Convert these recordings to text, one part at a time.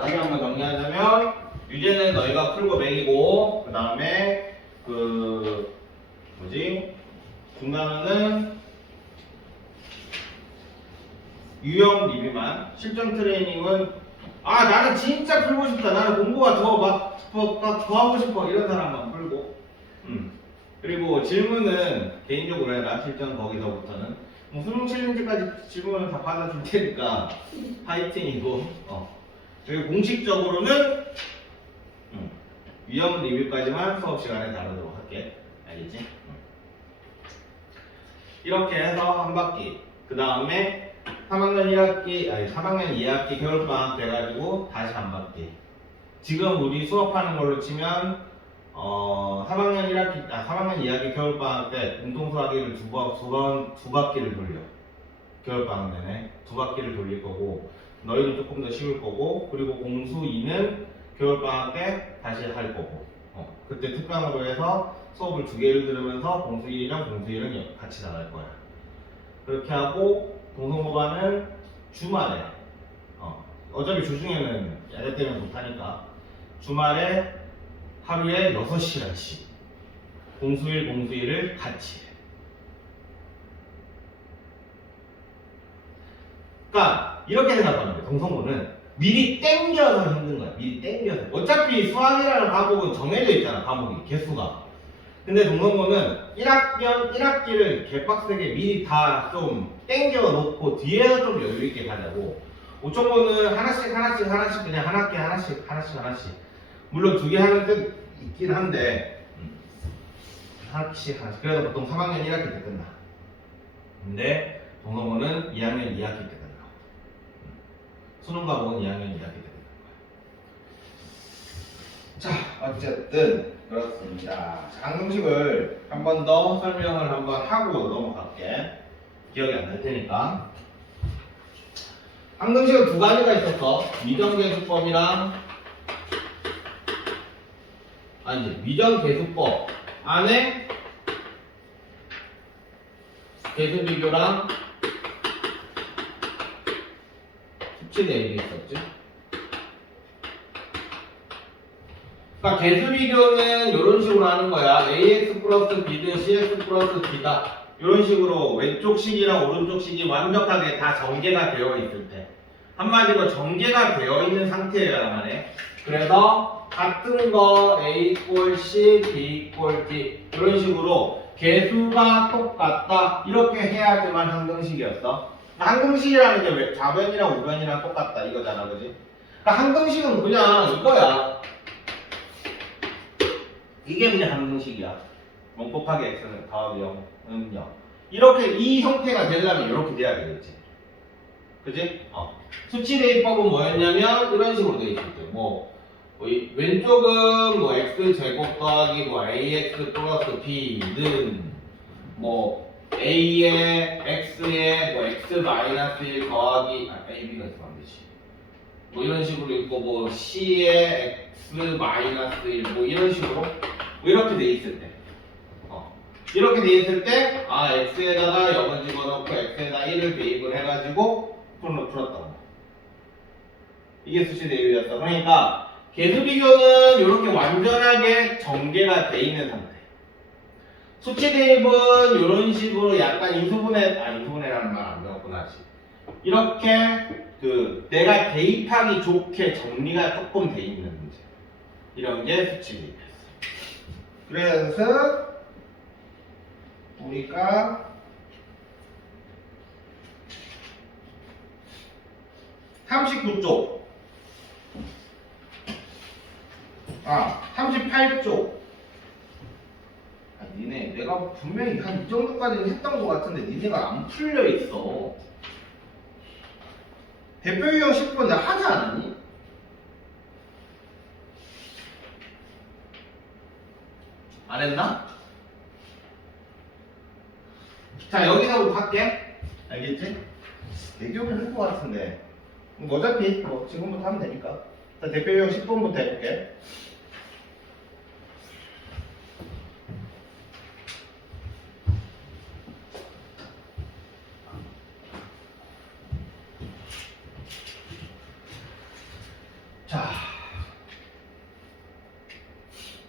다시 한번 정리하자면 유제는 너희가 풀고 매기고 그 다음에 중간은 유형 리뷰만 실전 트레이닝은 나는 진짜 풀고 싶다 나는 공부가 더 하고 싶어 이런 사람만 풀고 그리고 질문은 개인적으로 해라 실전 거기서부터는 수능 챌린지까지 질문을 다 받아줄 테니까 파이팅이고 그리고 공식적으로는 유형 리뷰까지만 수업 시간에 다루도록 할게 알겠지? 이렇게 해서 한 바퀴 그 다음에 3학년 2학기 겨울방학 돼가지고 다시 한 바퀴 지금 우리 수업하는 걸로 치면 3학년 2학기 겨울방학 때 공통수학기를 두 바퀴를 돌려 겨울방학 내내 두 바퀴를 돌릴 거고 너희는 조금 더 쉬울 거고 그리고 공수 2는 겨울방학 때 다시 할 거고 그때 특강으로 해서 수업을 두 개를 들으면서 공수 1이랑 공수 1은 같이 나갈 거야 그렇게 하고 동성고반은 주말에 어차피 주중에는 야자 때문에 못하니까 주말에 하루에 6시간씩 공수 1, 공수 2를 같이 해. 그러니까 이렇게 생각하면 돼. 동성고는 미리 땡겨서 힘든 거야. 미리 땡겨서. 어차피 수학이라는 과목은 정해져 있잖아. 과목이 개수가. 근데 동성고는 1학기를 개빡세게 미리 다 좀 땡겨 놓고 뒤에서 좀 여유 있게 가자고. 5천고는 하나씩 그냥 한 학기 하나씩. 물론 두 개 하는 뜻 있긴 한데 하나씩. 그래서 보통 3학년 1학기 때 끝나. 근데 동성고는 2학년 2학기 때 끝나. 수능 과목은 2학년 2학기 때 끝나. 자, 어쨌든 그렇습니다. 항공식을 한 번 더 설명을 한번 하고 넘어갈게. 기억이 안 날 테니까. 항공식은 두 가지가 있었어. 미정계수법이랑 미정계수법 안에 계수비교랑 수치 대입이 있었지. 그러니까 계수비교는 이런 식으로 하는 거야. ax 플러스 b는 cx 플러스 d다. 이런 식으로 왼쪽 식이랑 오른쪽 식이 완벽하게 다 전개가 되어 있을 때. 한마디로 전개가 되어 있는 상태여야만 해. 그래서 같은 거 a 이꼴 c, b 이꼴 d 이런 식으로 계수가 똑같다. 이렇게 해야지만 항등식이었어. 항등식이라는 게 왜 좌변이랑 우변이랑 똑같다 이거잖아, 그지? 그러니까 항등식은 그냥 이거야. 이게 그냥 항등식이야. 0 곱하기 x는 더하기 0은 0. 이렇게 이 형태가 되려면 이렇게 돼야 되겠지. 그지? 수치 대입법은 뭐였냐면 이런 식으로 돼 있을 때 왼쪽은 x 제곱 더하기 ax 플러스 b는 a에 x에 x 마이너스 1 더하기 ab가 있으면 안 되지. 이런 식으로 있고 c에 x 마이너스 1 이런 식으로 이렇게 돼 있을 때 이렇게 돼 있을 때 x에다가 0을 집어넣고 x에다 1을 대입을 해가지고 풀었다고. 이게 수치 대입이었어. 그러니까 계수비교는 이렇게 완전하게 전개가 돼 있는 상태. 수치 대입은 이런 식으로 약간 인수분해라는 말 안 배웠구나 아직. 이렇게 내가 대입하기 좋게 정리가 조금 돼 있는 문제. 이런 게 수치 대입이었어. 그래서 우리가 39쪽 38쪽 니네 내가 분명히 한 이 정도까지는 했던 것 같은데 니네가 안 풀려 있어. 대표 유형 10번 나 하지 않았니? 안 했나? 자 여기서부터 할게. 알겠지? 내 기억은 할 것 같은데 어차피 지금부터 하면 되니까. 자 대표 유형 10번부터 해볼게.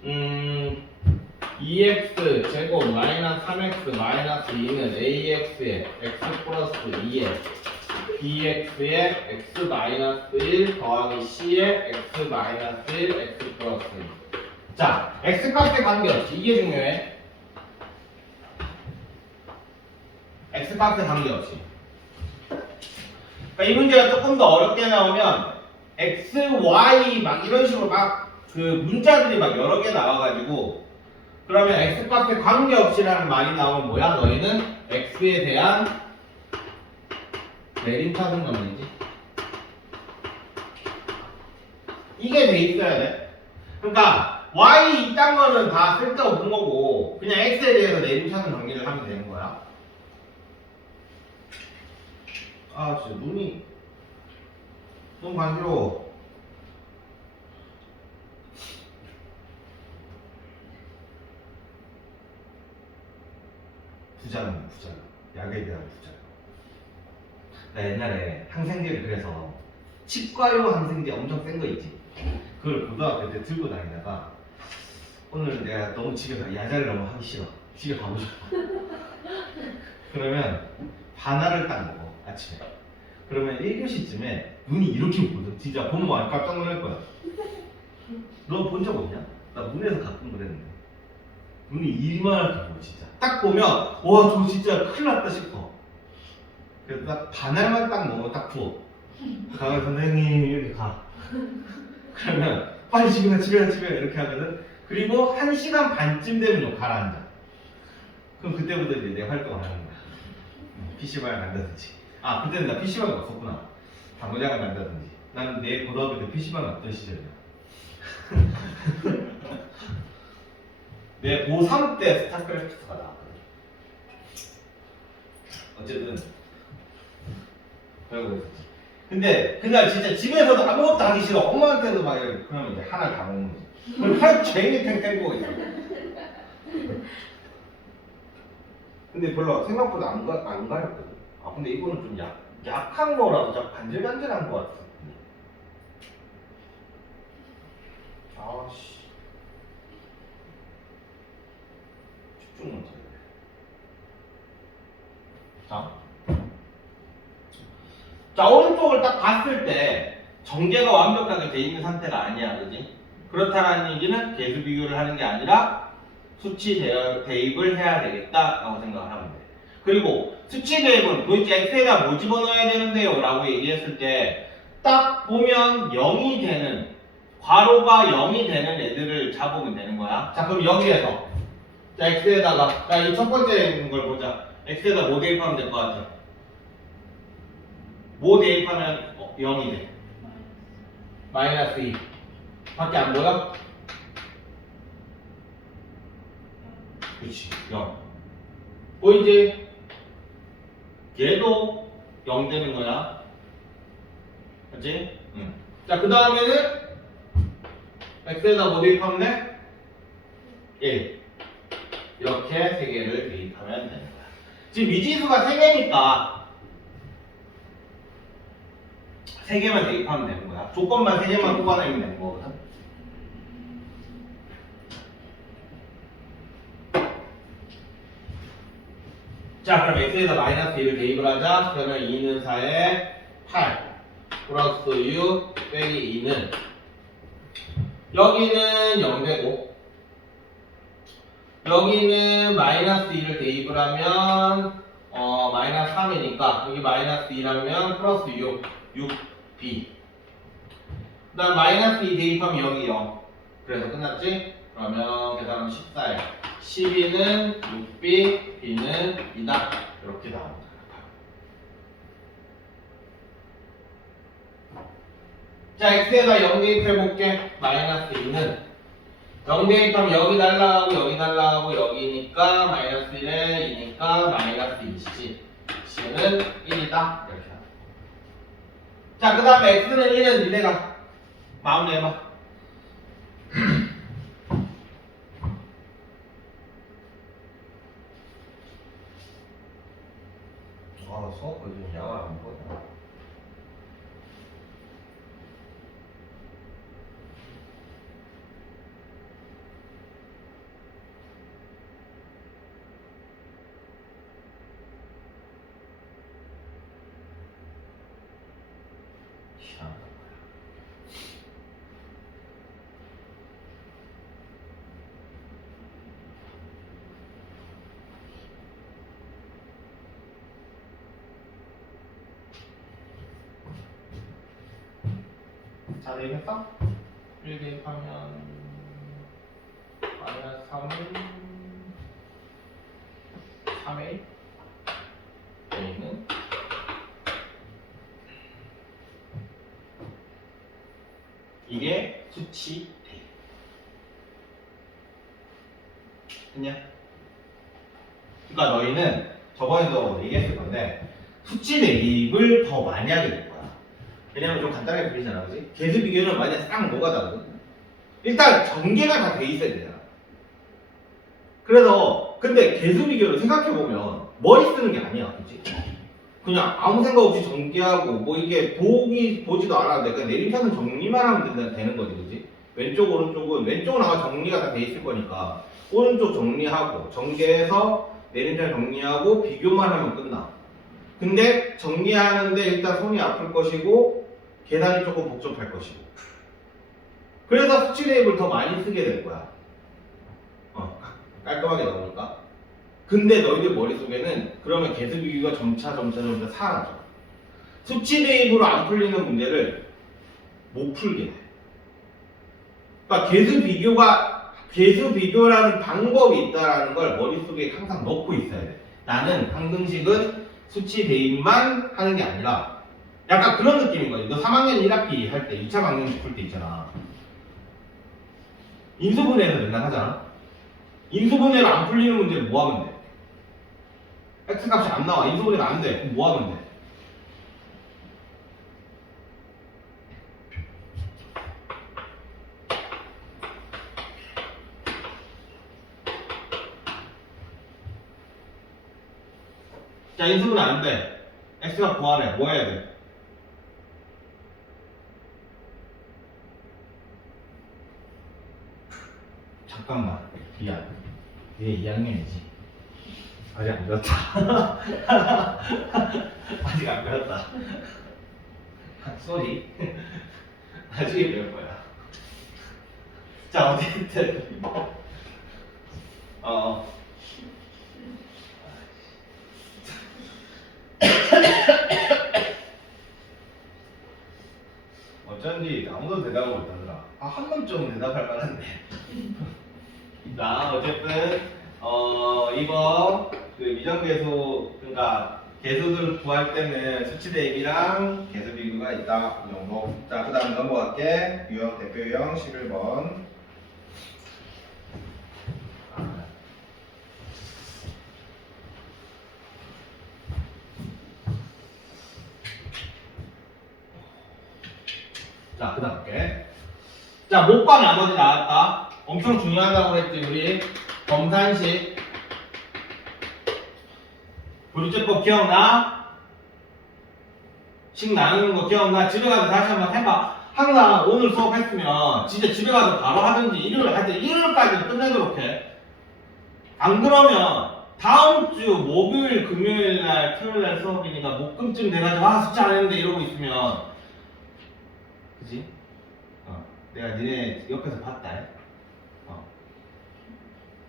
2x 제곱 마이너스 3x 마이너스 2는 ax에 x 플러스 2에 bx에 x 마이너스 1 더하기 c에 x 마이너스 1 x 플러스 1. 자, x 값에 관계없이 이게 중요해. x 값에 관계없이. 그러니까 이 문제가 조금 더 어렵게 나오면 x, y 막 이런 식으로 막 그 문자들이 막 여러 개 나와가지고 그러면 x 값에 관계없이라는 말이 나오면 뭐야? 너희는 x에 대한 내림차순 관계지. 이게 돼 있어야 돼. 그러니까 y 이딴 거는 다 쓸데없는 거고 그냥 x에 대해서 내림차순 관계를 하면 되는 거야. 아 진짜 눈이 너무 간지러워. 부자는 약에 대한 부자. 나 옛날에 항생제를 그래서 치과용 항생제 엄청 센 거 있지. 그걸 고등학교 때 들고 다니다가 오늘 내가 너무 집에 야자를 너무 하기 싫어. 집에 가고 싶어. 그러면 바나를 딱 먹어 아침에. 그러면 1교시쯤에 눈이 이렇게 보거든. 진짜 보면 완전 깜짝 놀랄 거야. 너 본 적 없냐? 나 문에서 가끔 그랬는데 눈이 이만하게 보여 진짜. 딱 보면 와 저 진짜 큰일 났다 싶어. 그래서 딱 바나만 딱 먹어 딱 부어. 가면 선생님 이렇게 가. 그러면 빨리 집에 가 이렇게 하거든. 그리고 1시간 반쯤 되면 좀 가라앉아. 그럼 그때부터 이제 내 활동을 하는 거야. PC방을 간다든지. 아 그때는 나 PC방이 없었구나. 당구장을 간다든지. 나는 내 고등학교 때 PC방이 없던 시절이야. 내 고3 때 스타크래프트가 나왔거든. 어쨌든 그러고 있었지. 근데 그날 진짜 집에서도 아무것도 하기 싫어. 엄마한테도 막 이렇게 그러면 이제 하나 다 먹는 거지. 그럼 하루 종일 탱탱 보고 있어. 근데 별로 생각보다 안 가렸거든. 아 근데 이거는 좀 약한 거라서 좀 간질간질한 거 같아. 아씨 집중 못해. 자 오른쪽을 딱 봤을 때 전개가 완벽하게 돼 있는 상태가 아니야, 그지? 그렇다는 얘기는 계수 비교를 하는 게 아니라 수치 대입을 해야 되겠다라고 생각을 하면 돼. 그리고 수치 대입은 도대체 x에다 뭐 집어넣어야 되는데요? 라고 얘기했을 때 딱 보면 0이 되는 괄호가 0이 되는 애들을 잡으면 되는 거야. 자 그럼 여기에서 자 x에다가 자 이 첫 번째 있는 걸 보자. x에다 뭐 대입하면 될 것 같아? 뭐 대입하면 0이 돼? 마이너스 2 밖에 안 보여? 그렇지 0 보이지? 얘도 0 되는 거야. 그렇지? 응. 자 그 다음에는 x에다 뭐 대입하면 돼? 1 이렇게 3개를 대입하면 되는 거야. 지금 미지수가 3개니까 3개만 대입하면 되는 거야. 조건만 3개만 뽑아내면 되는 거거든. 자 그럼 x에다 마이너스 2를 대입을 하자. 그러면 2는 4에 8 플러스 6 빼기 2는 여기는 0되고 여기는 마이너스 2를 대입을 하면 마이너스 3이니까 여기 마이너스 2라면 플러스 6b 그 다음 마이너스 2 대입하면 여기 0 그래서 끝났지? 그러면 계산하면 14에 12는 6b, b는 2다 이렇게 나옵니다. 자 x에다 0 대입해볼게. 마이너스 2는 0 대입하면 여기 날라가고 여기 날라가고 여기니까 마이너스 1에 2니까 마이너스 2c c는 1이다 이렇게 합니다. 자 그 다음에 x는 1은 니네가 마무리해봐. 아 수업 요즘 양을 안 보냐. 나온단 말이야. 자, 대입했어? 1 대입하면 마이너스 3은 3A A는 이게 수치 대입. 했냐? 그러니까 너희는 저번에도 얘기했을 건데 수치 대입을 더 많이 하게 될 거야. 왜냐면 좀 간단하게 그리잖아, 그지? 계수 비교는 만약 싹 노가다거든. 일단 전개가 다 돼 있어야 되잖아. 그래서 근데 계수 비교를 생각해 보면 머리 쓰는 게 아니야, 그지? 그냥 아무 생각 없이 전개하고 뭐 이게 보지도 않아도 돼. 그냥 내림차는 정리만 하면 되는 거지, 그지? 왼쪽 오른쪽은 아마 정리가 다 돼 있을 거니까 오른쪽 정리하고 전개해서 내림차 정리하고 비교만 하면 끝나. 근데 정리하는데 일단 손이 아플 것이고 계산이 조금 복잡할 것이고. 그래서 수치 대입을 더 많이 쓰게 될 거야. 깔끔하게 나오니까. 근데 너희들 머릿속에는 그러면 계수 비교가 점차 사라져. 수치 대입으로 안 풀리는 문제를 못 풀게 돼. 그러니까 계수 비교라는 방법이 있다라는 걸 머릿속에 항상 넣고 있어야 돼. 나는 항등식은 수치 대입만 하는 게 아니라 약간 그런 느낌인 거지. 너 3학년 1학기 할 때 2차 방정식 풀 때 있잖아. 인수분해에서 맨날 하잖아. 인수분해를 안 풀리는 문제는 뭐 하면 돼? x 값이 안 나와. 인수분해가 안 돼. 그럼 뭐 하면 돼? 자, 인수분해 안 돼. x가 구하래. 뭐 해야 돼? 잠깐만. 미안. 얘 2학년이지. 아직 안 배웠다. 아직 안 배웠다. 쏘리. 나중에 배울 거야. 자, 어쨌든. 어쩐지 아무도 대답을 못하더라. 한 번쯤 대답할 만한데. 자, 어쨌든 이번 그 미정계수, 그러니까 계수들 구할 때는 수치 대입이랑 계수 비교가 있다, 이 정도. 자, 그다음 넘어갈게. 유형 대표 유형 11번. 자, 그 다음 할게. 자, 목과 나머지 나왔다. 엄청 중요하다고 했지, 우리. 검산식. 교류제법 기억나? 식 나누는 거 기억나? 집에 가서 다시 한번 해봐. 항상 오늘 수업했으면 진짜 집에 가서 바로 하든지 일요일까지 끝내도록 해. 안 그러면 다음 주 목요일, 금요일 날, 토요일 날 수업이니까 목금쯤 돼가지고 숫자 안 했는데 이러고 있으면, 그지? 내가 니네 옆에서 봤다.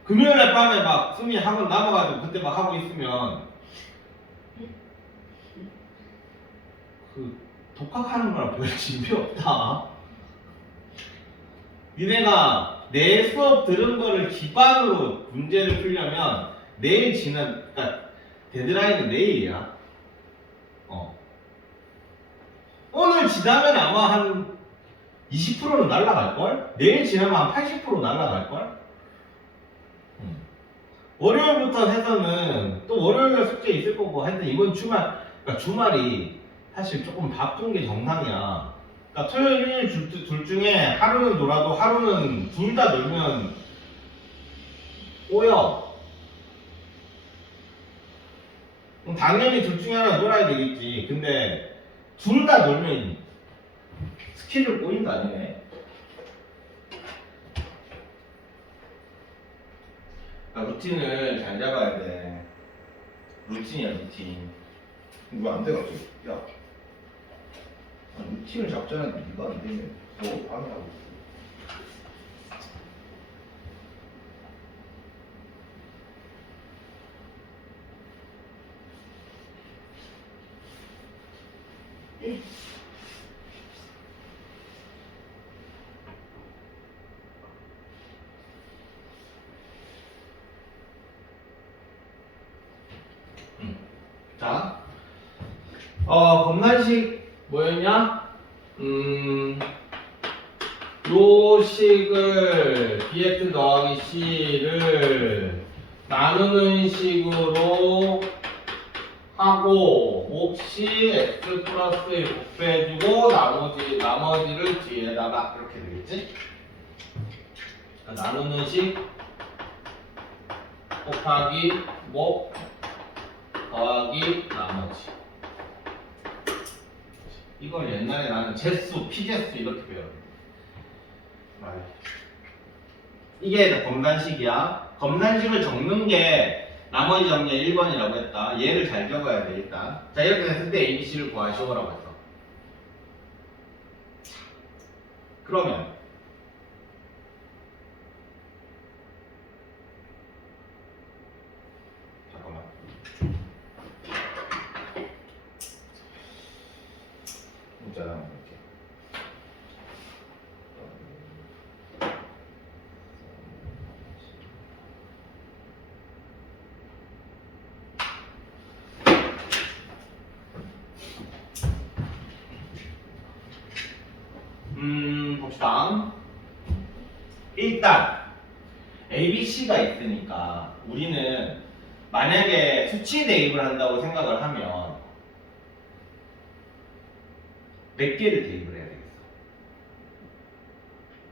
금요일 날 밤에 막 수미 학원 남아가지고 그때 막 하고 있으면 그 독학하는 거랑 별 재미 없다. 니네가 내 수업 들은 거를 기반으로 문제를 풀려면 내일 그러니까 데드라인은 내일이야. 오늘 지나면 아마 한 20%는 날라갈걸? 내일 지나면 한 80% 날라갈걸? 월요일부터 해서는 또 월요일날 숙제 있을 거고 하여튼 이번 그러니까 주말이 사실 조금 바쁜 게 정상이야. 그러니까 토요일, 일요일 둘 중에 하루는 놀아도 하루는 둘 다 놀면 꼬여. 그럼 당연히 둘 중에 하나 놀아야 되겠지. 근데 둘 다 놀면 스케줄 꼬인다 아니네. 그러니까 루틴을 잘 잡아야 돼. 루틴이야, 루틴. 이거 안 돼, 갑자기. 야. 루틴을 잡자는데 네가 안 되면 또 방해하고 있어. 자, 검란식 뭐였냐? 요 식을 bx 더하기 c를 나누는 식으로 하고 몫이 x 플러스 1 곱해주고 나머지를 뒤에다가 그렇게 되겠지? 나누는 식 곱하기 몫 더하기 나머지. 이걸 옛날에 나는 제수, 피제수 이렇게 배웠는데. 이게 검단식이야. 검단식을 적는 게 나머지 정리의 1번이라고 했다. 얘를 잘 적어야 돼, 일단. 자, 이렇게 됐을 때 ABC를 구하시오라고 했어. 그러면 잠깐만. 문자를 한번 볼게. 봅시다. 일단 ABC가 있으니까 우리는 만약에 수치 대입을 한다고 생각을 하면 몇 개를 대입을 해야 되겠어?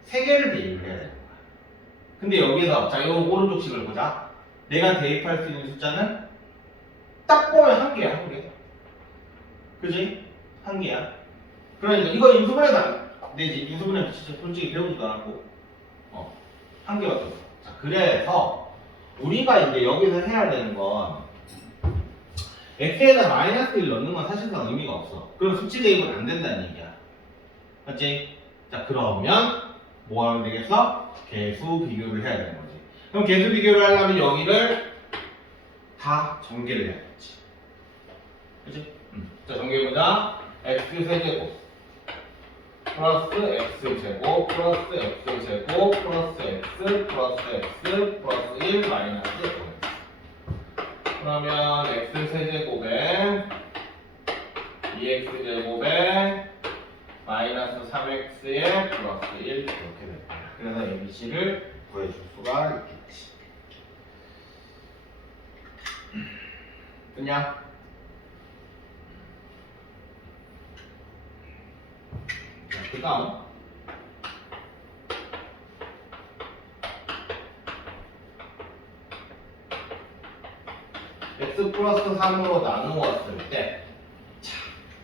3개를 대입을 해야 되는 거야. 근데 여기서 자, 이 오른쪽 식을 보자. 내가 대입할 수 있는 숫자는 딱 보면 1개야, 1개. 그지? 1개야. 그러니까 이거 인수분해도 안 되지. 인수분해 진짜 솔직히 배우지도 않았고 1개밖에 없어. 자, 그래서 우리가 이제 여기서 해야 되는 건 x에다 마이너스 1 넣는 건 사실상 의미가 없어. 그럼 수치 대입은 안 된다는 얘기야. 맞지? 자, 그러면 뭐 하면 되겠어? 개수 비교를 해야 되는 거지. 그럼 개수 비교를 하려면 여기를 다 전개를 해야겠지. 그치? 자, 전개해보자. x세제곱 플러스 x제곱 플러스 x제곱 플러스 x 플러스 x 플러스 1 마이너스 5. 그러면 x세제곱에 2x제곱에 마이너스 3x에 플러스 1 이렇게 됩니다. 그래서 ABC를 구해줄 수가 있겠지. 됐냐? 그 다음 x 플러스 3으로 나누었을 때 자,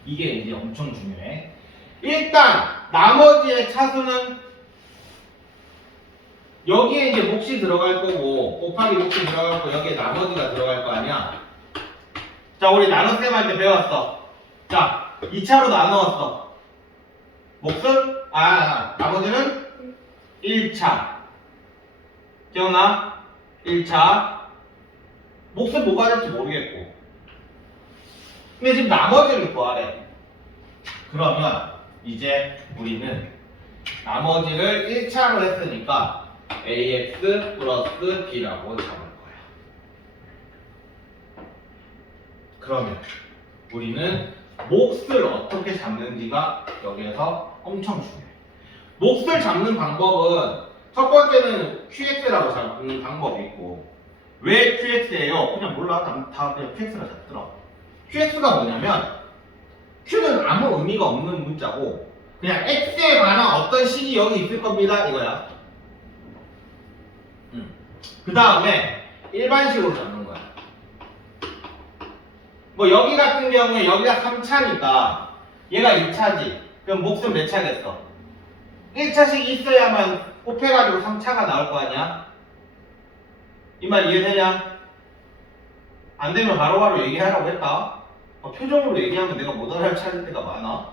이게 이제 엄청 중요해. 일단 나머지의 차수는 여기에 이제 몫이 들어갈 거고 곱하기 몫이 들어갈 거고 여기에 나머지가 들어갈 거 아니야. 자, 우리 나눗셈 할 때 배웠어. 자, 2차로 나누었어. 몫은 나머지는 1차. 기억나? 1차. 몫은 뭐가 될지 모르겠고. 근데 지금 나머지를 구하래. 그러면 이제 우리는 나머지를 1차로 했으니까 ax 플러스 b라고 잡을 거야. 그러면 우리는 몫을 어떻게 잡는지가 여기에서 엄청 중요해. 몫을 잡는 방법은 첫 번째는 qx라고 잡는 방법이 있고, 왜 qx예요? 그냥 몰라. 다 그냥 qx라 잡더라고. qx가 뭐냐면 q는 아무 의미가 없는 문자고 그냥 x에 관한 어떤 식이 여기 있을 겁니다 이거야. 그 다음에 일반식으로 잡는 거야. 뭐 여기 같은 경우에 여기가 3차니까 얘가 2차지. 그럼 몫은 몇 차겠어? 1차씩 있어야만 곱해가지고 3차가 나올 거 아니야? 이 말 이해되냐? 안 되면 바로바로 얘기하라고 했다. 표정으로 얘기하면 내가 못 알아차릴 때가 많아.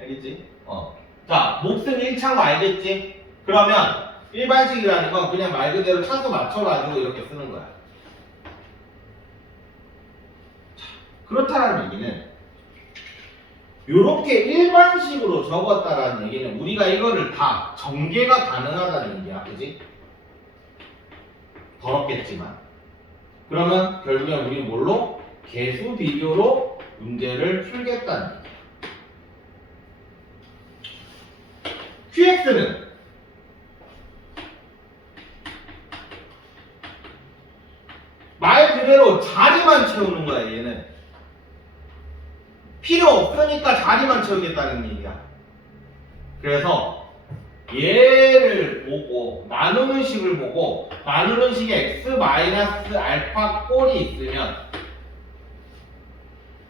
알겠지? 자, 몫은 1차인 거 알겠지? 그러면 일반식이라는 건 그냥 말 그대로 차수 맞춰가지고 이렇게 쓰는 거야. 자, 그렇다는 얘기는 이렇게 일반식으로 적었다라는 얘기는 우리가 이거를 다 전개가 가능하다는 얘기야. 그지? 더럽겠지만. 그러면 결국엔 우리는 뭘로? 개수 비교로 문제를 풀겠다는 얘기야. QX는 말 그대로 자리만 채우는 거야. 얘는 필요 없으니까 자리만 채우겠다는 얘기야. 그래서 얘를 보고 나누는 식을 보고 나누는 식에 x 마이너스 알파 꼴이 있으면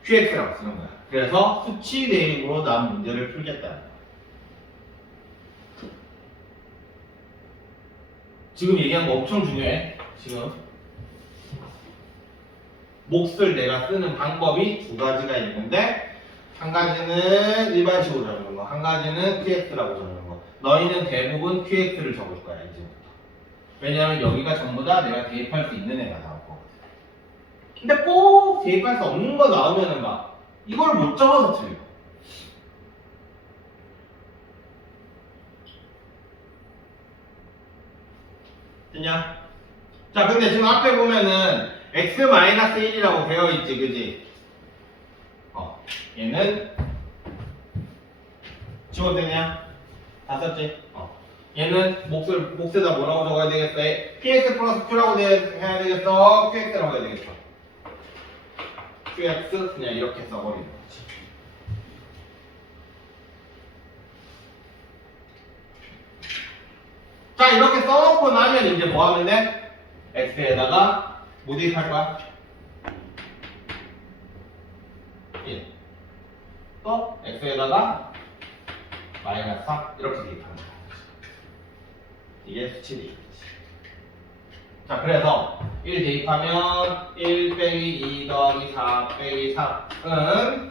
QX라고 쓰는 거야. 그래서 수치 대입으로 난 문제를 풀겠다는 거야. 지금 얘기한 거 엄청 중요해. 지금 몫을 내가 쓰는 방법이 두 가지가 있는데 한 가지는 일반식으로 적는 거, 한 가지는 QX라고 적는 거. 너희는 대부분 QX를 적을 거야 이제부터. 왜냐하면 여기가 전부 다 내가 대입할 수 있는 애가 나올 거거든. 근데 꼭 대입할 수 없는 거 나오면은 막 이걸 못 적어서 틀려. 됐냐? 자, 근데 지금 앞에 보면은 x-1이라고 되어 있지, 그지? 얘는 지워되냐? 다 썼지? 얘는 몫에다 뭐라고 적어야 되겠어? px 플러스 q라고 해야 되겠어? qx라고 해야 되겠어? qx 그냥 이렇게 써버리는 거지. 자, 이렇게 써놓고 나면 이제 뭐 하면 돼? x에다가 뭐 대입할 거야? 1. 또 x에다가 마이너스 3 이렇게 대입하는 거야. 이게 수치 대입이지. 자, 그래서 1 대입하면 1 빼기 2 더하기 4 빼기 3은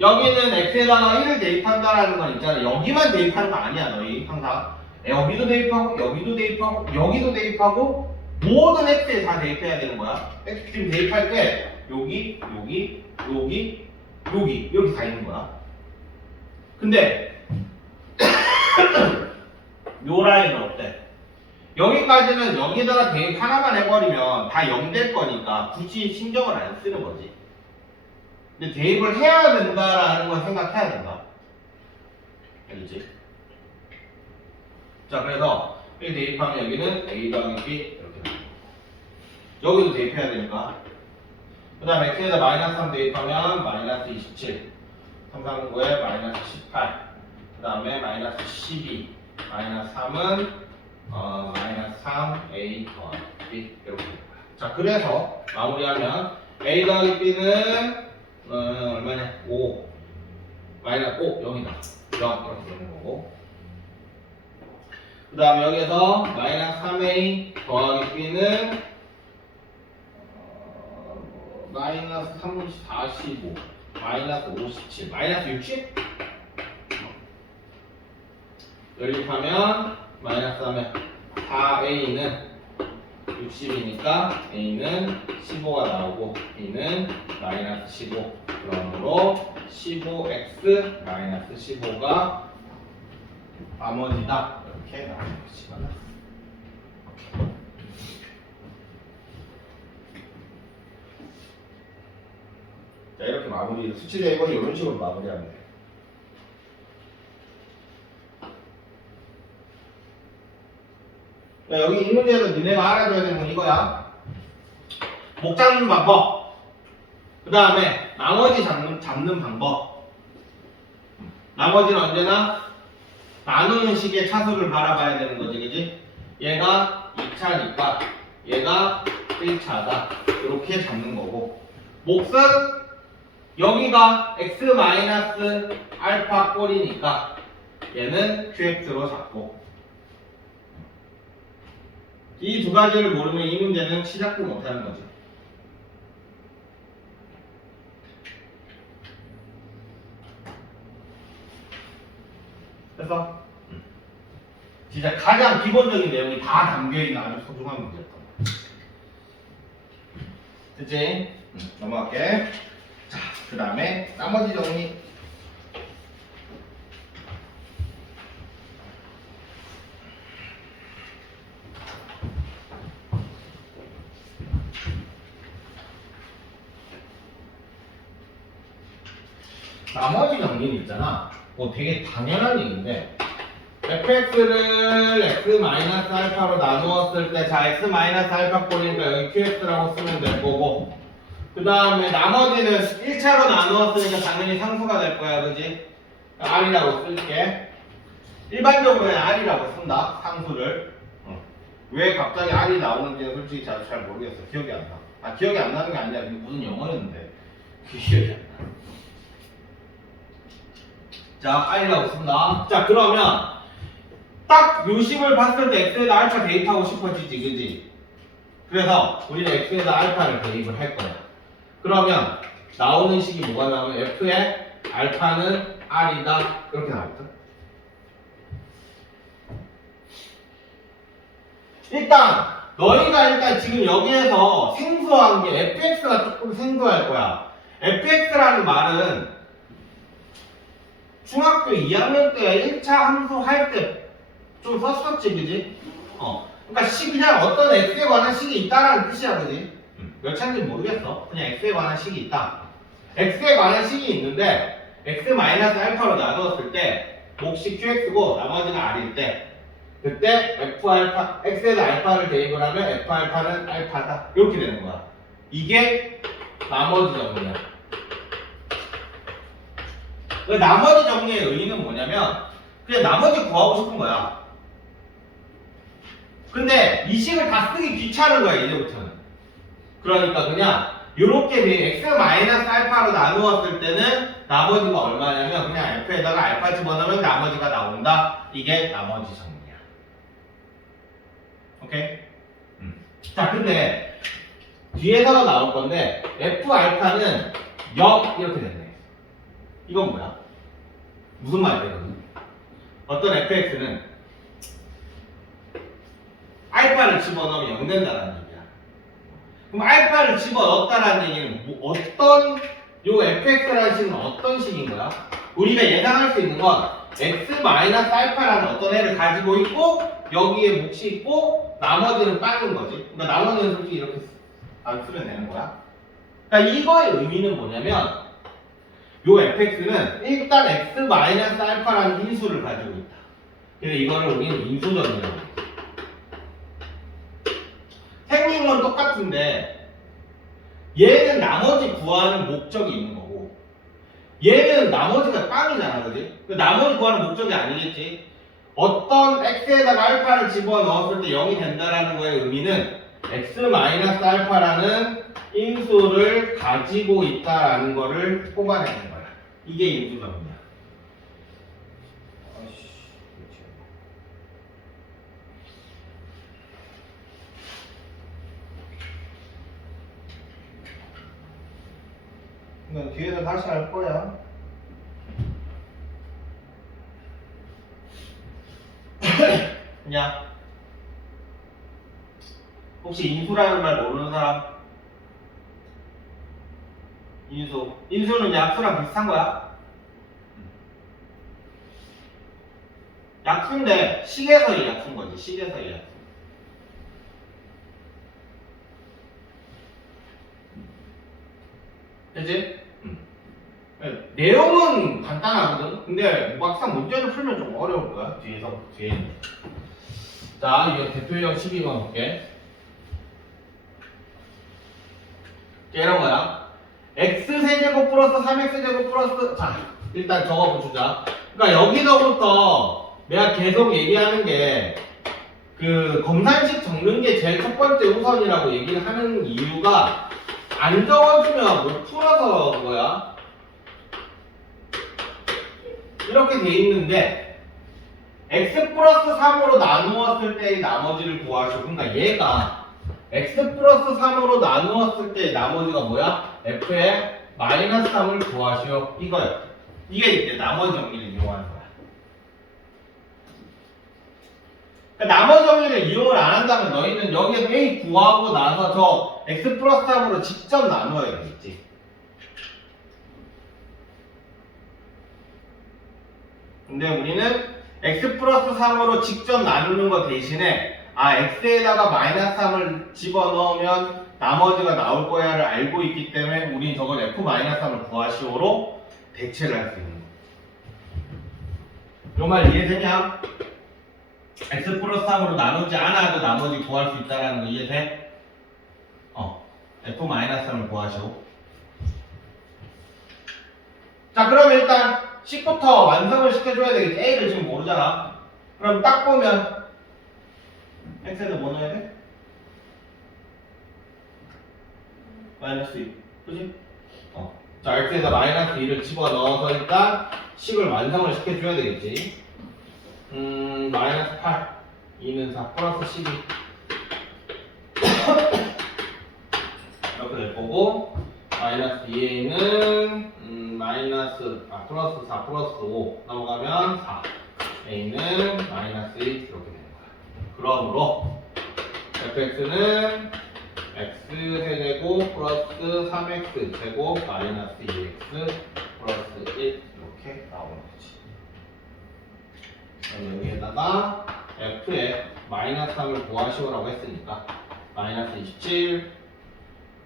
여기는 x에다가 1을 대입한다라는 건 있잖아. 여기만 대입하는 거 아니야, 너희 항상. 여기도 대입하고 여기도 대입하고 여기도 대입하고 모든 x에 다 대입해야 되는 거야. x 지금 대입할 때 여기 여기 다 있는 거야. 근데 요 라인은 어때? 여기까지는 여기다가 대입 하나만 해버리면 다 0 될 거니까 굳이 신경을 안 쓰는 거지. 근데 대입을 해야 된다라는 걸 생각해야 된다. 알겠지? 자, 그래서 1 대입하면 여기는 a 더하기 b 이렇게 나옵니다. 여기도 대입해야 되니까. 그 다음에 x에다 마이너스 3 대입하면 마이너스 27 339에 마이너스 18 그 다음에 마이너스 12 마이너스 3은 마이너스 3 a 더하기 b 이렇게 됩니다. 자, 그래서 마무리하면 a 더하기 b는 얼마냐? 5 마이너스 5 0이다 0 이렇게 되는 거고, 그 다음에 여기서 마이너스 3a 더하기 b는 마이너스 45 마이너스 57 마이너스 60 연립하면 마이너스 하면 4a는 60이니까 a는 15가 나오고 b는 마이너스 15 그러므로 15x 마이너스 15가 나머지다 이렇게 나오는 거지. 자, 이렇게 마무리 수치 대입은 이런 식으로 마무리하면 돼. 자, 여기 이 문제에서 니네가 알아줘야 되는 건 이거야. 목 잡는 방법. 그 다음에 나머지 잡는 방법. 나머지는 언제나 나누는 식의 차수를 바라봐야 되는 거지, 그지? 얘가 2차니까 얘가 1차다. 이렇게 잡는 거고. 몫은 여기가 x 마이너스 알파 꼴이니까 얘는 qx로 잡고. 이 두 가지를 모르면 이 문제는 시작도 못하는 거지. 그래서 진짜 가장 기본적인 내용이 다 담겨있는 아주 소중한 문제였던 거야. 됐지? 넘어갈게. 자, 그 다음에 나머지 정리. 나머지 정리는 있잖아. 뭐 되게 당연한 얘기인데 fx를 x-알파로 나누었을 때 자 x-알파 꼴이니까 여기 qx라고 쓰면 될 거고 그 다음에 나머지는 1차로 나누었으니까 당연히 상수가 될 거야 그지? r이라고 쓸게. 일반적으로는 r이라고 쓴다 상수를. 왜 갑자기 r이 나오는지는 솔직히 잘 모르겠어. 기억이 안 나. 아 기억이 안 나는 게 아니라 무슨 영어였는데 기억이 안 나. 자, r이라고 쓴다. 자, 그러면 딱 요식을 봤을 때 x에다 알파 대입하고 싶어지지, 그지? 그래서 우리는 x에다 알파를 대입을 할 거야. 그러면 나오는 식이 뭐가 나오면 f의 알파는 r이다 이렇게 나오거든. 너희가 지금 여기에서 생소한 게 fx가 조금 생소할 거야. fx라는 말은 중학교 2학년 때 1차 함수 할 때 좀 썼었지, 그지? 그러니까 그냥 어떤 x에 관한 식이 있다라는 뜻이야, 그지? 몇 차인지 모르겠어. 그냥 x에 관한 식이 있다. x에 관한 식이 있는데 x-알파로 나누었을 때 몫이 qx고 나머지는 r일 때 그때 f알파, x에다 알파를 대입을 하면 f알파는 알파다. 이렇게 되는 거야. 이게 나머지 정리야. 그 나머지 정리의 의의는 뭐냐면 그냥 나머지 구하고 싶은 거야. 근데 이 식을 다 쓰기 귀찮은 거야 이제부터는. 그러니까 그냥 이렇게 돼 x-알파로 나누었을 때는 나머지가 얼마냐면 그냥 f에다가 알파 집어넣으면 나머지가 나온다. 이게 나머지 정리야. 오케이? 자 근데 뒤에서가 나올 건데 f알파는 역 이렇게 됐네. 이건 뭐야? 무슨 말이야 이거는? 어떤 fx는 알파를 집어넣으면 0 된다는 얘기야. 그럼 알파를 집어넣었다는 얘기는 뭐 어떤 요 fx라는 식은 어떤 식인 거야? 우리가 예상할 수 있는 건 x-알파라는 어떤 애를 가지고 있고 여기에 몫이 있고 나머지는 빠른 거지. 그러니까 나머지는 솔직히 이렇게 안 쓰면 되는 거야. 그러니까 이거의 의미는 뭐냐면 요 fx는 일단 x-알파라는 인수를 가지고 있다. 근데 이거를 우리는 인수정리라고 해. 생긴 똑같은데 얘는 나머지 구하는 목적이 있는 거고 얘는 나머지가 빵이잖아, 그지? 나머지 구하는 목적이 아니겠지. 어떤 x에다가 알파를 집어넣었을 때 0이 된다라는 거의 의미는 x-알파라는 인수를 가지고 있다라는 거를 뽑아내는 거야. 이게 인수정리야. 이건 뒤에서 다시 할 거야. 그냥 혹시 인수라는 말 모르는 사람? 인수는 약수랑 비슷한 거야. 약수인데 식에서의 약수인 거지. 식에서의 약수. 그치? 내용은 간단하거든? 근데 막상 문제를 풀면 좀 어려울 거야. 뒤에는. 자, 이거 대표형 12번 볼게. 이런 거야. x세제곱 플러스 3x제곱 플러스 자, 일단 적어보자. 그러니까 여기서부터 내가 계속 얘기하는 게 그 검산식 적는 게 제일 첫 번째 우선이라고 얘기를 하는 이유가 안 적어주면 못 풀어서 그거야. 이렇게 돼 있는데 x 플러스 3으로 나누었을 때의 나머지를 구하시오. 그러니까 얘가 x 플러스 3으로 나누었을 때의 나머지가 뭐야? f의 마이너스 3을 구하시오. 이거야. 이게 이제 나머지 정리를 이용하는 거야. 그러니까 나머지 정리를 이용을 안 한다면 너희는 여기에서 A 구하고 나서 저 x 플러스 3으로 직접 나누어야 되겠지. 근데 우리는 x 플러스 3으로 직접 나누는 거 대신에 x에다가 마이너스 3을 집어넣으면 나머지가 나올 거야를 알고 있기 때문에 우린 저걸 f 마이너스 3을 구하시오로 대체를 할 수 있는 거야. 요 말 이해되냐? x 플러스 3으로 나누지 않아도 나머지 구할 수 있다는 거 이해돼? f 마이너스 3을 구하시오. 자, 그럼 일단 C부터 완성을 시켜줘야 되겠지. A를 지금 모르잖아. 그럼 딱 보면 X에다 뭐 넣어야 돼? 마이너스 2. 그지? 자, X에다 마이너스 2를 집어넣어서 일단 식을 완성을 시켜줘야 되겠지. 마이너스 8. 2는 4. 플러스 12. 이렇게 될 거고, 마이너스 2A는 플러스 4 플러스 5 넘어가면 4. A는 마이너스 1 이렇게 되는 거야. 그러므로 fx는 x 세제곱 플러스 3x 제곱 마이너스 2x 플러스 1 이렇게 나오는 거지. 그럼 여기에다가 f에 마이너스 3을 구하시오라고 했으니까 마이너스 27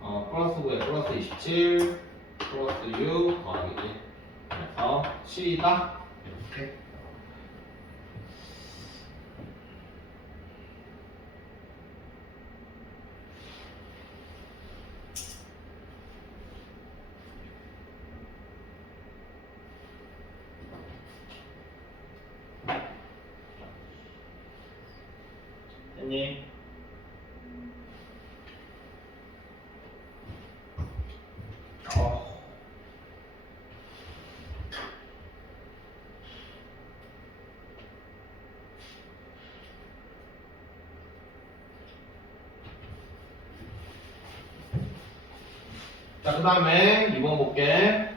플러스 9에 플러스 27 플러스 6 더하기 1 그래서 7이다 이렇게. 됐니? 자, 그 다음에 2번 볼게.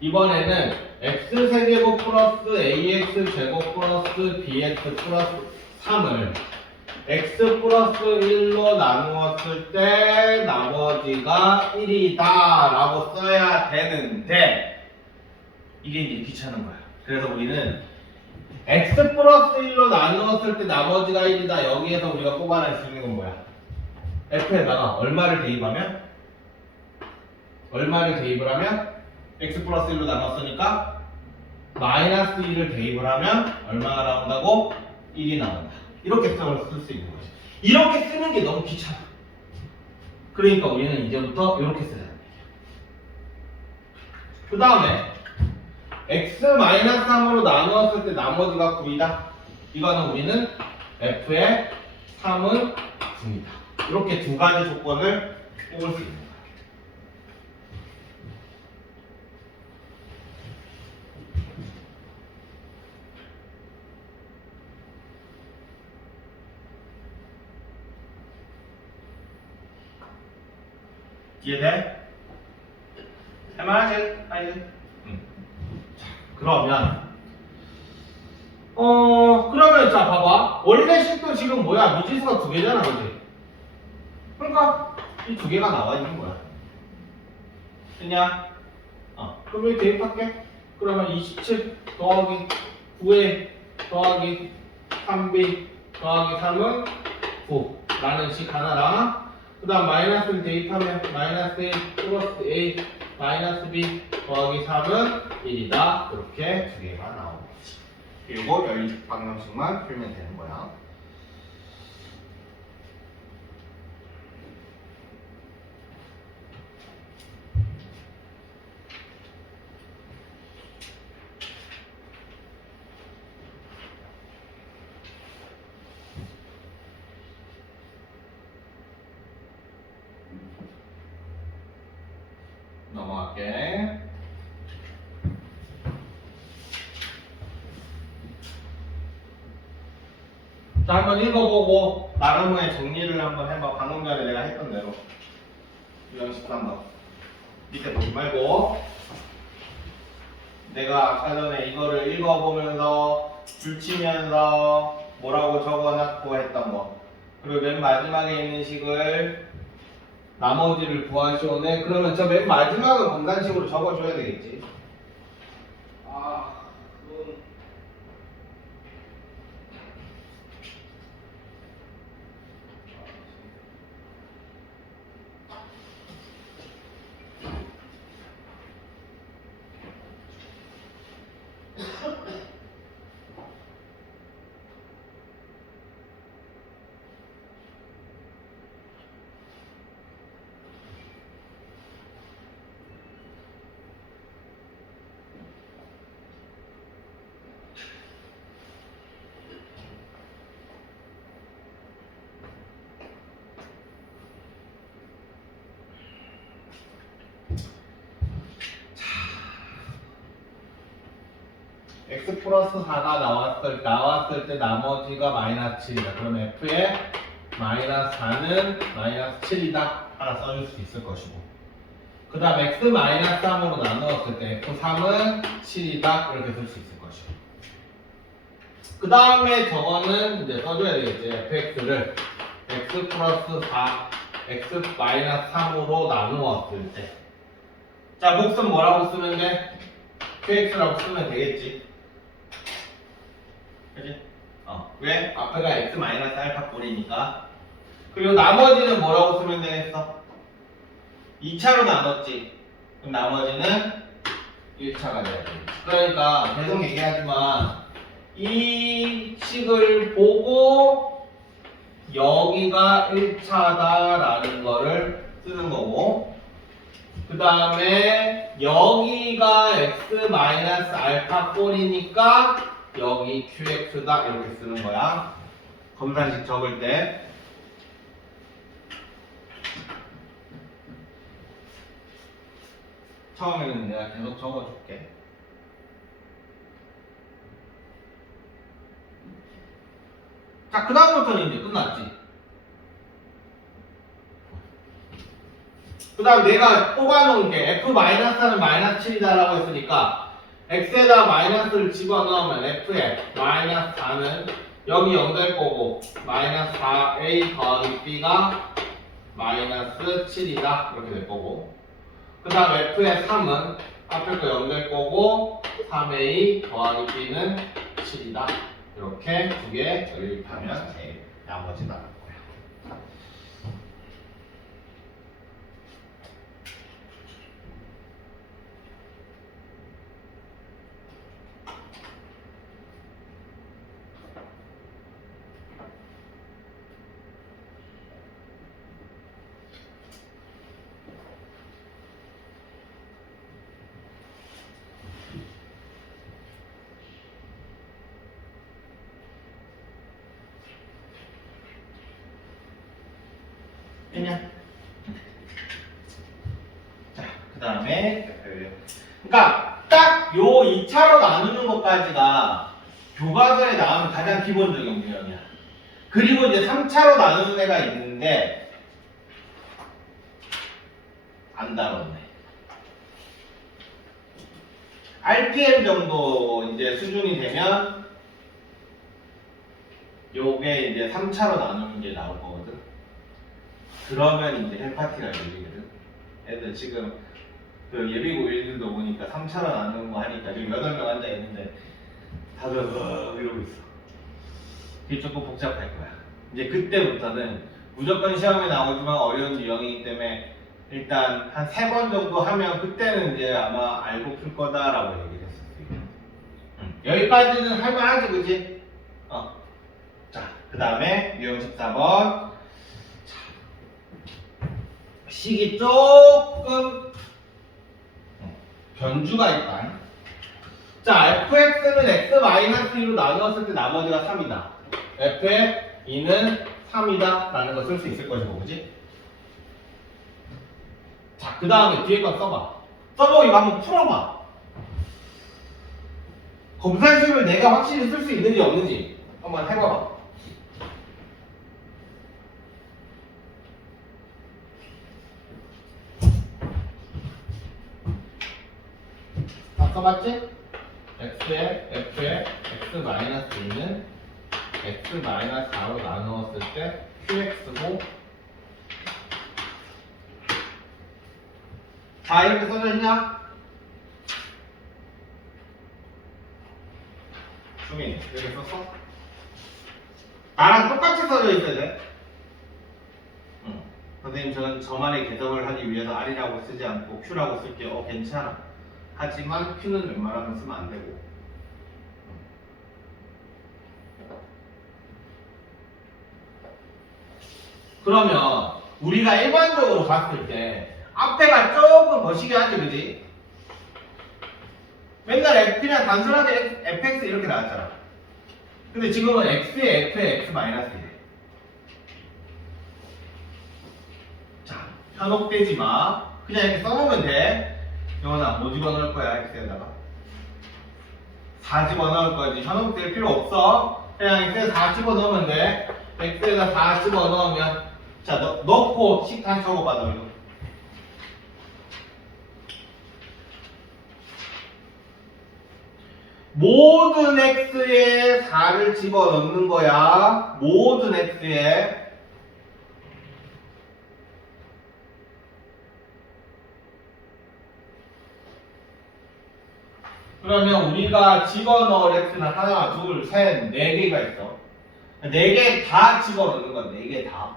이번에는 x세제곱 플러스 ax제곱 플러스 bx 플러스 3을 x 플러스 1로 나누었을 때 나머지가 1이다 라고 써야 되는데 이게 이제 귀찮은 거야. 그래서 우리는 x 플러스 1로 나누었을 때 나머지가 1이다. 여기에서 우리가 뽑아낼 수 있는 건 뭐야? f에다가 얼마를 대입하면? x 플러스 1로 나눴으니까 마이너스 1을 대입을 하면 얼마가 나온다고? 1이 나온다. 이렇게 쓸 수 있는 거지. 이렇게 쓰는 게 너무 귀찮아. 그러니까 우리는 이제부터 이렇게 쓰자는 얘기야. 그 다음에 x 마이너스 3으로 나누었을 때 나머지가 9이다. 이거는 우리는 f의 3은 9이다. 이렇게 두 가지 조건을 뽑을 수 있는 거야. 이해돼? 할만하지? 아니지? 자, 그러면 그러면 자 봐봐. 원래 식도 지금 뭐야? 미지수가 두 개잖아, 그지? 그러니까 이 두 개가 나와 있는 거야. 됐냐? 그럼 여기 대입할게. 그러면 27 더하기 9에 더하기 3b 더하기 3은 9 라는 식 하나랑 그 다음 마이너스를 대입하면 마이너스 a 플러스 a 마이너스 b 더하기 3은 1이다. 이렇게 두 개가 나오는 거지. 그리고 연립 방정식만 풀면 되는 거야. 넘어갈게. 자, 한번 읽어보고 나름의 정리를 한번 해봐. 방금 전에 내가 했던 대로. 유형식 한번. 밑에 보지 말고. 내가 아까 전에 이거를 읽어보면서 줄치면서 뭐라고 적어놨고 했던 거. 그리고 맨 마지막에 있는 식을 나머지를 구하시오네. 그러면 저 맨 마지막은 검산식으로 적어줘야 되겠지. 그건 x 플러스 4가 나왔을 때 나머지가 마이너스 7이다. 그럼 f의 마이너스 4는 마이너스 7이다. 하나 써줄 수 있을 것이고. 그 다음 x 마이너스 3으로 나누었을 때 f3은 7이다. 이렇게 쓸 수 있을 것이고. 그 다음에 저거는 이제 써줘야 되겠지. fx를 x 플러스 4, x 마이너스 3으로 나누었을 때. 자, 몫은 뭐라고 쓰면 돼? qx라고 쓰면 되겠지. 그치? 왜? 앞에가 x 마이너스 알파 꼴이니까. 그리고 나머지는 뭐라고 쓰면 되겠어? 2차로 나눴지. 그럼 나머지는 1차가 돼야 돼. 그러니까 계속 얘기하지만 이 식을 보고 여기가 1차다라는 거를 쓰는 거고, 그 다음에 여기가 x 마이너스 알파 꼴이니까 여기 qx다 이렇게 쓰는 거야. 검산식 적을 때. 처음에는 내가 계속 적어줄게. 자, 그 다음부터는 이제 끝났지. 그 다음 내가 뽑아놓은 게 f-는 마이너스 7이다라고 했으니까 x에다 마이너스를 집어넣으면 f의 마이너스 4는 여기 0 될 거고 마이너스 4a 더하기 b가 마이너스 7이다 이렇게 될 거고, 그 다음 f의 3은 앞에 거 0 될 거고 3a 더하기 b는 7이다. 이렇게 두 개 연립하면 나머지 나올 거야. 됐냐? 자, 그 다음에 그러니까 딱 요 2차로 나누는 것까지가 교과서에 나오는 가장 기본적인 유형이야. 그리고 이제 3차로 나누는 애가 있는데 안 다뤘네. RPM 정도 이제 수준이 되면 요게 이제 3차로 나누는 게 나올 거거든. 그러면 이제 헬파티가 열리거든. 애들 지금 그 예비고 일들도 보니까 3차로 나누는 거 하니까 지금 8명 앉아 있는데 다들 이러고 있어. 그게 조금 복잡할 거야. 이제 그때부터는 무조건 시험에 나오지만 어려운 유형이기 때문에 일단 한 3번 정도 하면 그때는 이제 아마 알고 풀 거다라고 얘기를 했었어요. 여기까지는 할만하지, 그치? 자, 그 다음에 유형 14번. 식이 조금 변주가 있다. 자, fx는 x-2로 나누었을 때 나머지가 3이다. f의 2는 3이다 라는 걸 쓸 수 있을 것이고, 그지? 자, 그 다음에 뒤에 건 써봐. 써보고 이거 한번 풀어봐. 검산식을 내가 확실히 쓸 수 있는지 없는지 한번 해봐봐. 다 써봤지? x에 f에 x 마이너스 있는 x 마이너스 4로 나누었을 때 qx고 자 이렇게 써져 있냐? 수민 이렇게 썼어? 나랑 똑같이 써져 있어야 돼. 응. 선생님 저는 저만의 개성을 하기 위해서 R이라고 쓰지 않고 Q라고 쓸게요. 괜찮아. 하지만 Q는 웬만하면 쓰면 안 되고. 그러면 우리가 일반적으로 봤을 때 앞에가 조금 멋있게 하지, 그지? 맨날 F랑 단순하게 fx 이렇게 나왔잖아. 근데 지금은 x에 f에 x 마이너스 1. 자, 현혹되지 마. 그냥 이렇게 써놓으면 돼. 영원아, 뭐 집어넣을 거야, x에다가? 4 집어넣을 거지. 현혹될 필요 없어. 그냥 x에 4 집어넣으면 돼. x에다 4 집어넣으면 자, 넣고 식 다시 적어봐, 너 이거. 모든 x에 4를 집어넣는 거야. 모든 x에. 그러면 우리가 집어넣을 x는 하나, 둘, 셋, 네 개가 있어. 네 개 다 집어넣는 거야. 네 개 다.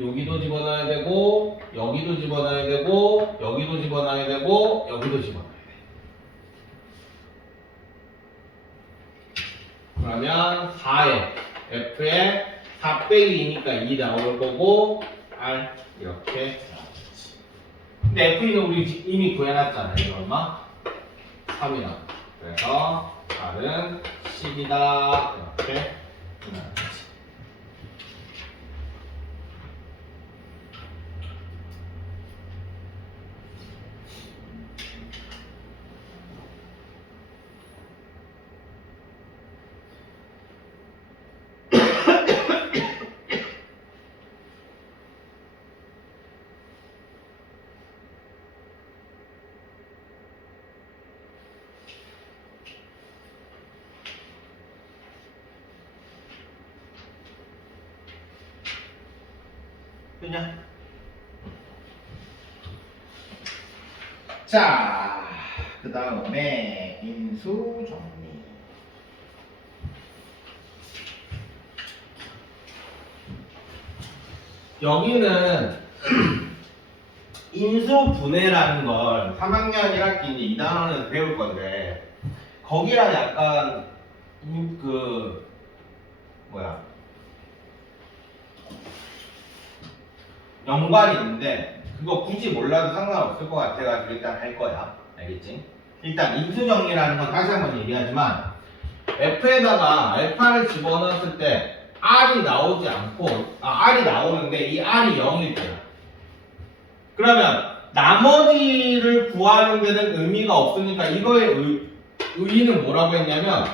여기도 집어넣어야 되고, 여기도 집어넣어야 되고, 여기도 집어넣어야 되고, 여기도 집어넣어야 돼. 그러면 4에 f에 4 빼기 2니까 2 나올 거고 r 이렇게 나오겠지. 근데 f는 우리 이미 구해놨잖아요. 이거 얼마? 3이다. 그래서 r은 10이다. 이렇게 나오겠지. 그냥 자, 그 다음에 인수 정리. 여기는 인수 분해라는 걸 3학년 1학기 이제 2단원에서 배울 건데 거기랑 약간 그 뭐야 연관이 있는데 그거 굳이 몰라도 상관없을 것 같아가지고 일단 할 거야. 알겠지? 일단 인수정리라는 건 다시 한번 얘기하지만 F에다가 알파를 집어넣었을 때 R이 나오지 않고 R이 나오는데 이 R이 0일 때야. 그러면 나머지를 구하는 데는 의미가 없으니까 이거의 의의는 뭐라고 했냐면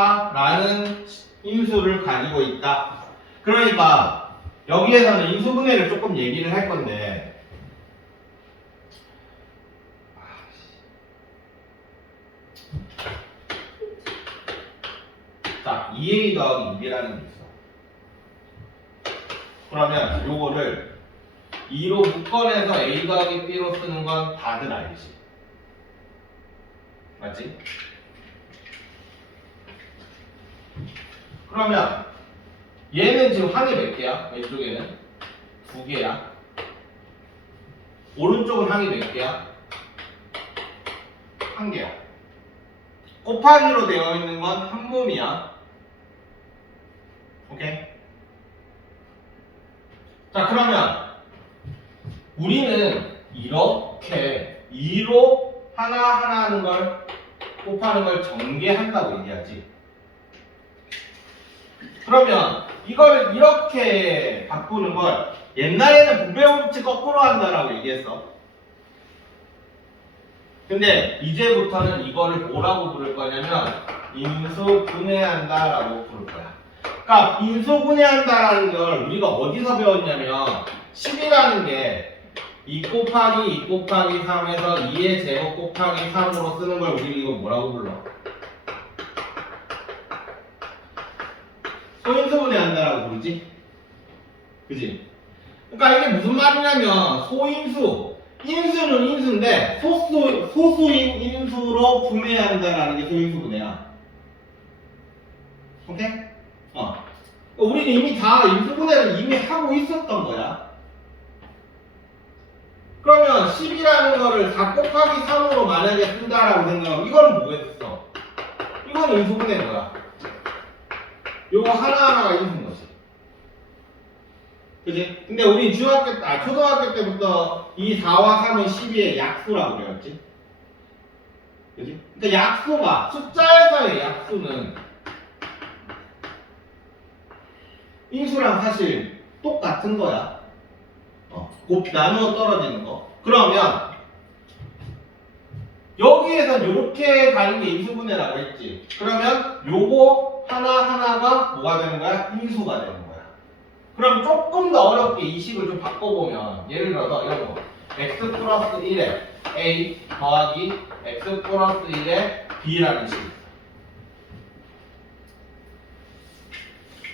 x-알파라는 인수를 가지고 있다. 그러니까 여기에서는 인수분해를 조금 얘기를 할 건데 자, 2a 더하기 2b라는 게 있어. 그러면 요거를 2로 묶어내서 a 더하기 b로 쓰는 건 다들 알지? 맞지? 그러면 얘는 지금 항이 몇 개야? 왼쪽에는 2개야. 오른쪽은 항이 몇 개야? 1개야. 곱하기로 되어 있는 건 한 몸이야. 오케이? 자, 그러면 우리는 이렇게 2로 하나하나 하는 걸 곱하는 걸 전개한다고 얘기하지. 그러면 이거를 이렇게 바꾸는 걸 옛날에는 부배법칙 거꾸로 한다라고 얘기했어. 근데 이제부터는 이거를 뭐라고 부를 거냐면 인수분해한다라고 부를 거야. 그러니까 인수분해한다라는 걸 우리가 어디서 배웠냐면 식이라는 게 2 곱하기 2 곱하기 3에서 2의 제곱 곱하기 3으로 쓰는 걸 우리 이거 뭐라고 불러? 소인수분해 한다라고 부르지? 그지? 그러니까 이게 무슨 말이냐면 소인수, 인수는 인수인데 소수인 인수로 분해한다라는 게 소인수분해야. 오케이? 우리는 이미 다 인수분해를 이미 하고 있었던 거야. 그러면 10이라는 거를 4 곱하기 3으로 만약에 쓴다라고 생각하면 이거는 뭐겠어? 이건 인수분해인 거야. 요거 하나하나가 인수인 거지. 그지? 근데 우리 초등학교 때부터 이 4와 3은 12의 약수라고 배웠지? 그지? 그러니까 약수가, 숫자에서의 약수는 인수랑 사실 똑같은 거야. 곱 나누어 떨어지는 거. 그러면 여기에선 이렇게 가는 게 인수분해라고 했지. 그러면 요거 하나하나가 뭐가 되는 거야? 인수가 되는 거야. 그럼 조금 더 어렵게 이 식을 좀 바꿔보면 예를 들어서 이런 거 x 플러스 1에 a 더하기 x 플러스 1에 b라는 식.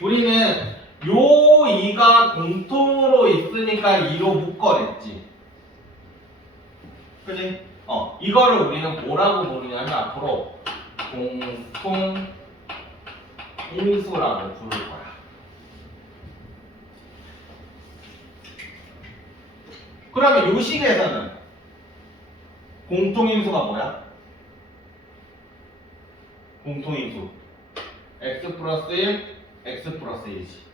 우리는 요 2가 공통으로 있으니까 2로 묶어냈지. 그지? 이거를 우리는 뭐라고 부르냐면 앞으로 공통 인수라고 부를 거야. 그러면 요 식에서는 공통인수가 뭐야? 공통인수 x 플러스 1, x 플러스 1이지.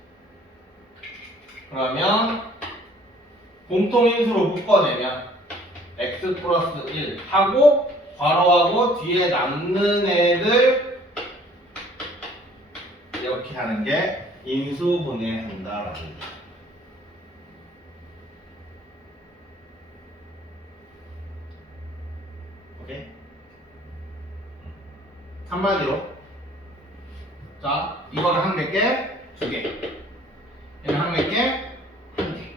그러면 공통인수로 묶어내면 x 플러스 1 하고 괄호하고 뒤에 남는 애들 이렇게 하는 게 인수분해한다라고 합니다. 오케이? 한마디로 자 이거는 한 몇 개? 두 개. 얘는 한 몇 개? 한 개.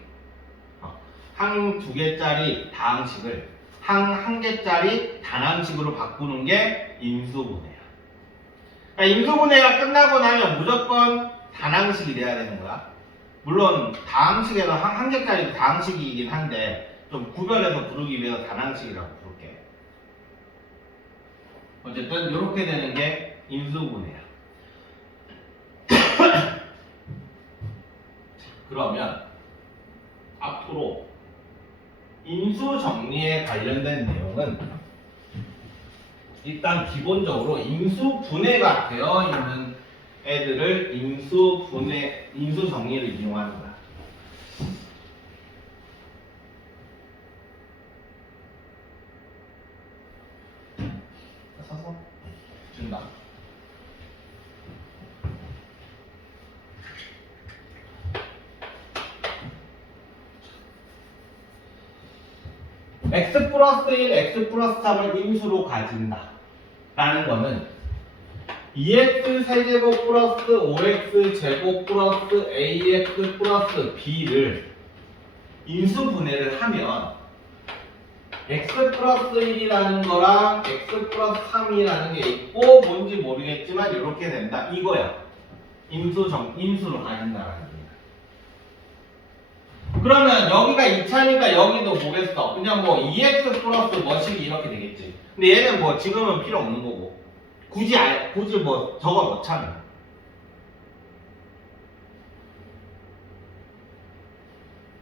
한 두 개짜리 다항식을 한 개짜리 단항식으로 바꾸는 게 인수분해야. 그러니까 인수분해가 끝나고 나면 무조건 단항식이 돼야 되는 거야. 물론 다항식에서 한 개짜리 다항식이긴 한데 좀 구별해서 부르기 위해서 단항식이라고 부를게. 어쨌든 이렇게 되는 게 인수분해야. 그러면 앞으로 인수 정리에 관련된 내용은 일단 기본적으로 인수 분해가 되어 있는 애들을 인수 정리를 이용하는 거야. 서서 준다. x 플러스 1, x 플러스 3을 인수로 가진다 라는 거는 2x 세제곱 플러스 5x 제곱 플러스 ax 플러스 b를 인수분해를 하면 x 플러스 1이라는 거랑 x 플러스 3이라는 게 있고 뭔지 모르겠지만 이렇게 된다 이거야. 인수로 가진다라는 거. 그러면 여기가 2차니까 여기도 뭐겠어? 그냥 뭐 2x 플러스 뭐식이 이렇게 되겠지. 근데 얘는 뭐 지금은 필요 없는 거고 굳이 뭐 적어 넣잖아.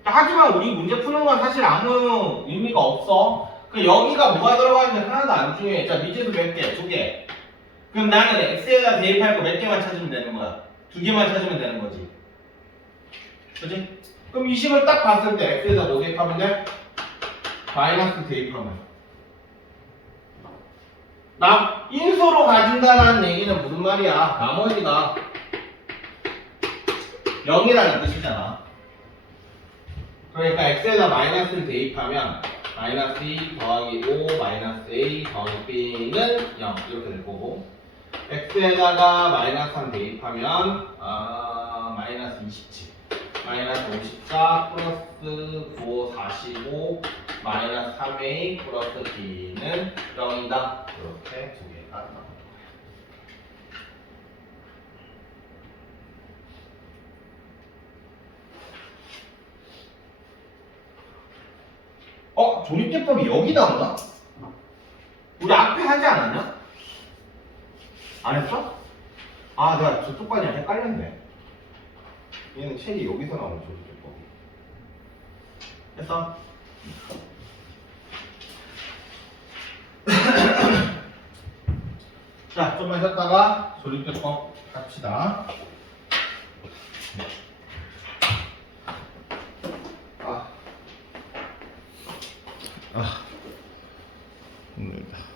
하지만 우리 문제 푸는 건 사실 아무 의미가 없어. 그 여기가 뭐가 들어가 있는지 하나도 안 중요해. 자 미지수 몇 개? 2개. 그럼 나는 x에다 대입할 거 몇 개만 찾으면 되는 거야. 2개만 찾으면 되는 거지. 그치? 그럼 이 식을 딱 봤을 때 x에다 뭐 대입하면 돼? 마이너스 대입하면. 인수로 가진다는 얘기는 무슨 말이야? 나머지가 0이라는 뜻이잖아. 그러니까 x에다 마이너스를 대입하면 마이너스 2 더하기 5 마이너스 a 더하기 b는 0 이렇게 될 거고 x에다가 마이너스 3 대입하면 마이너스 27 마이너스 54 플러스 9, 4 4시고 마이너스 3a 플러스 b는 0이다. 이렇게 두 개가 나옵니다. 조립대법이 여기 나오나? 우리 앞에 하지 않았냐? 안 했어? 아, 내가 저쪽까지 헷갈렸네. 얘는 책이 여기서 나오는 조립대법이. 했어? 자, 좀만 쉬었다가 조립대법 합시다. 힘들다.